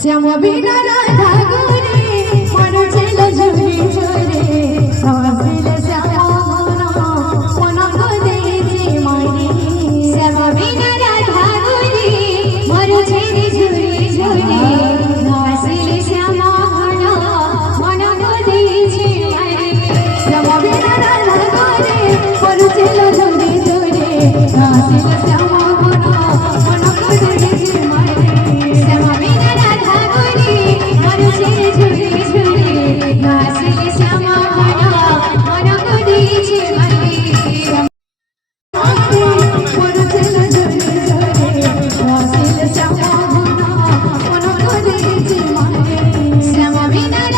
শ্যামা বিনা রাধা গুরে মন ছিল ঝুরি ঝুরে হাসিলে শ্যামা মন গদেছি মারি শ্যামা বিনা রাধা গুরে মন ছিল ঝুরি ঝুরে হাসিলে শ্যামা মন গদেছি মারি শ্যামা বিনা রাধা গুরে মন ছিল ঝুরি ঝুরে হাসিলে শ্যামা মন গদেছি মারি শ্যামা বিনা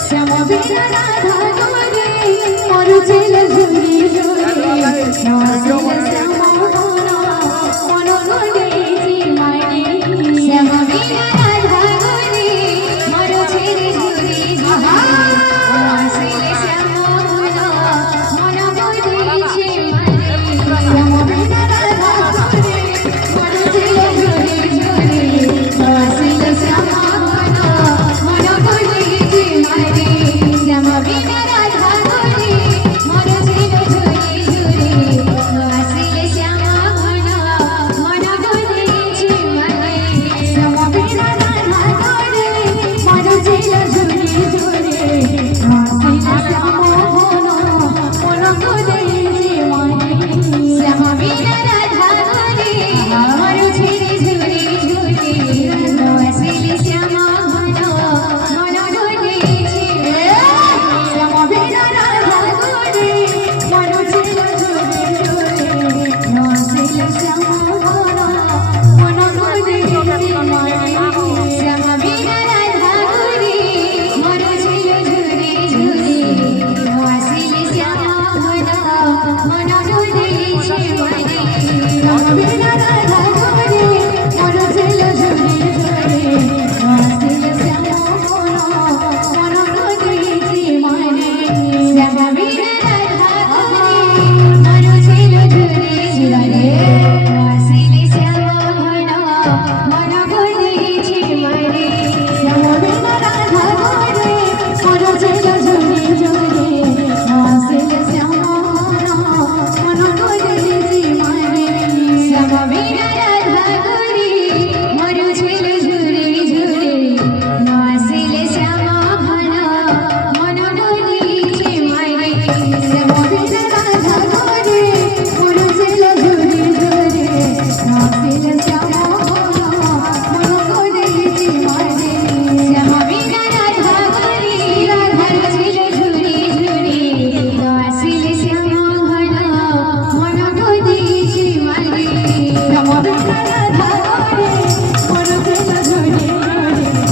শ্যামা বিনা রাধা গুরে মন ছিল ঝুরি ঝুরি হাসিলে শ্যামা মন গদেছি মারি শ্যামা বিনা রাধা গুরে মন ছিল ঝুরি ঝুরি হাসিলে শ্যামা মন গদেছি মারি শ্যামা বিনা রাধা গুরে মন ছিল ঝুরি ঝুরি হাসিলে শ্যামা মন গদেছি মারি শ্যামা বিনা রাধা গুরে মন ছিল ঝুরি ঝুরি হাসিলে বিনা রাধা করে মন ছিল ঝুরি ঝুরি আসিল শ্যাম মন মন নদীজি মানে শ্যাম বিনা রাধা করে মন ছিল ঝুরি ঝুরি আসিল শ্যাম মন মন নদীজি মানে শ্যাম বিনা রাধা করে মন ছিল ঝুরি ঝুরি আসিল শ্যাম মন মন নদীজি মানে শ্যাম বিনা রাধা করে মন ছিল ঝুরি ঝুরি আসিল শ্যাম মন মন নদীজি মানে শ্যাম বিনা রাধা করে মন ছিল ঝুরি ঝুরি আসিল শ্যাম মন মন নদীজি মানে শ্যাম বিনা রাধা করে রাধা ছিল ঝুরি ঝুরি আসিল শ্যাম মন মন নদীজি মানে শ্যাম বিনা রাধা করে মন ছিল ঝুরি ঝুরি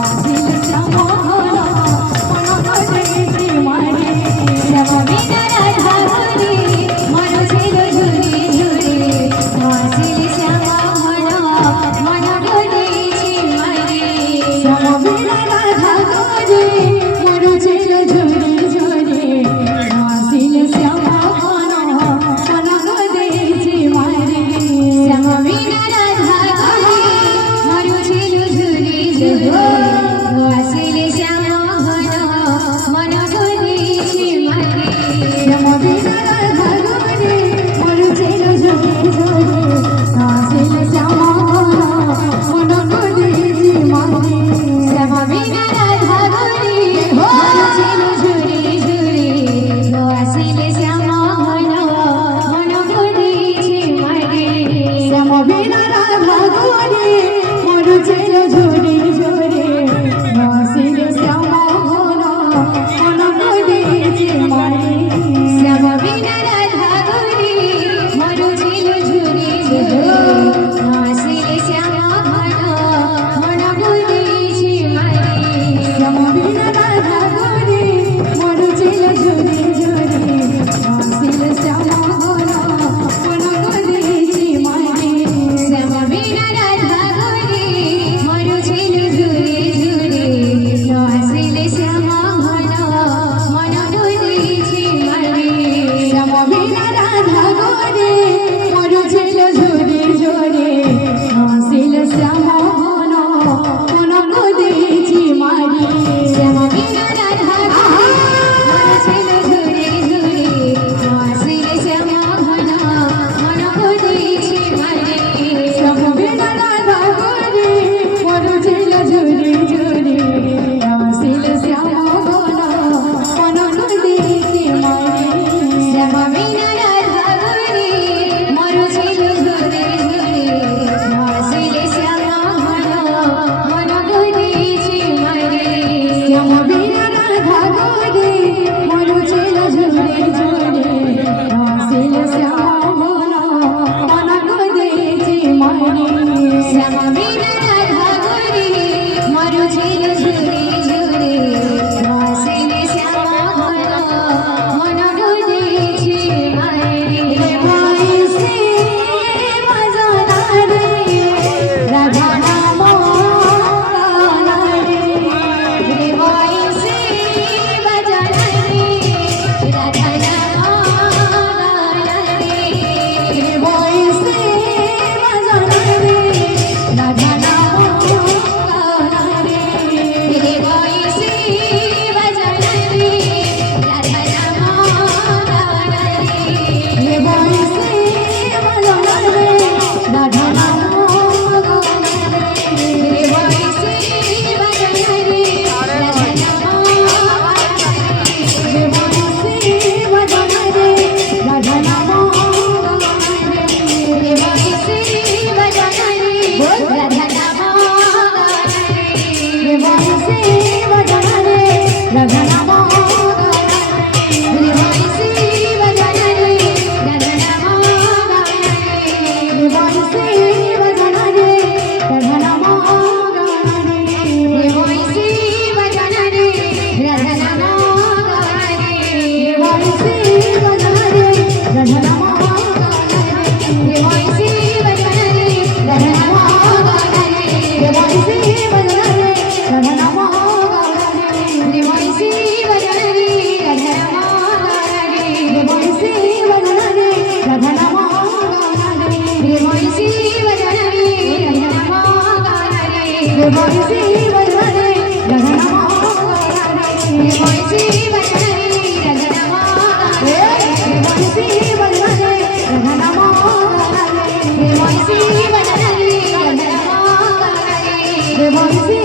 আসিল শ্যাম মন মন নদীজি মানে শ্যাম বিনা রাধা করে মন ছিল ঝুরি ঝুরি আসিল শ্যাম মন মন নদীজি মানে শ্যাম বিনা রাধা করে মন ছিল ঝুরি ঝুরি আসিল শ্যাম মন মন নদীজি মানে শ্যাম বিনা রাধা করে মন ছিল ঝুরি ঝুরি আসিল শ্যাম মন মন নদীজি মানে শ্যাম বিনা রাধা করে মন ছিল ঝুরি ঝুরি আসিল শ্যাম মন নদীজি মানে শ্যাম বিনা রাধা করে মন ছিল ঝুরি ঝুরি আসিল শ্যাম মন মন নদীজি মানে শ্যাম বিনা রাধা করে মন ছিল ঝুরি ঝুরি আসিল শ্যাম মন মন নদীজি মানে শ্যাম বিনা রাধা করে মন ছিল ঝুরি ঝুরি আসিল শ্যাম মন মন নদীজি মানে শ্যাম বিনা রাধা করে মন ছিল ঝুরি ঝুরি আসিল শ্যাম মন মন নদীজি মানে শ্যাম বিনা রাধা করে মন ছিল ঝুরি ঝুরি আসিল শ্যাম মন মন নদীজি মানে শ্যাম বিনা রাধা করে মন ছিল ঝুরি ঝুরি আসিল শ্যাম মন মন নদীজি মানে শ্যাম বিনা রাধা করে মন ছিল ঝুরি ঝুরি আসিল শ্যাম মন মন নদীজি মানে শ্যাম বিনা রাধা করে মন ছিল ঝুরি ঝুরি আসিল শ্যাম মন মন নদীজি মানে শ্যাম বিনা রাধা করে মন ছিল ঝুরি ঝুরি আসিল শ্যাম মন মন নদীজি মানে শ্যাম বিনা রাধা করে মন ছিল ঝুরি ঝুরি আসিল শ্যাম মন মন নদীজি মানে শ্যাম বিনা রাধা করে মন ছিল ঝুরি ঝুরি আসিল শ্যাম মন মন নদীজি মানে ভাই সে বাজানা রে রাধা নাম গানা রে ভাই সে বাজানা রে রাধা নাম গানা রে ভাই সে বাজানা রে রাধা নাম গানা রে ভাই সে বাজানা রে রাধা নাম গানা রে ভাই সে বাজানা রে রাধা নাম গানা রে ভাই সে বাজানা রে রাধা নাম গানা রে ভাই সে বাজানা রে রাধা নাম গানা রে ভাই সে বাজানা রে রাধা নাম Radha Rama, Radha Rama, Devanshi वदने रघुनामारे देवांशी वदने रघुनामारे देवांशी वदने रघुनामारे देवांशी वदने रघुनामारे देवांशी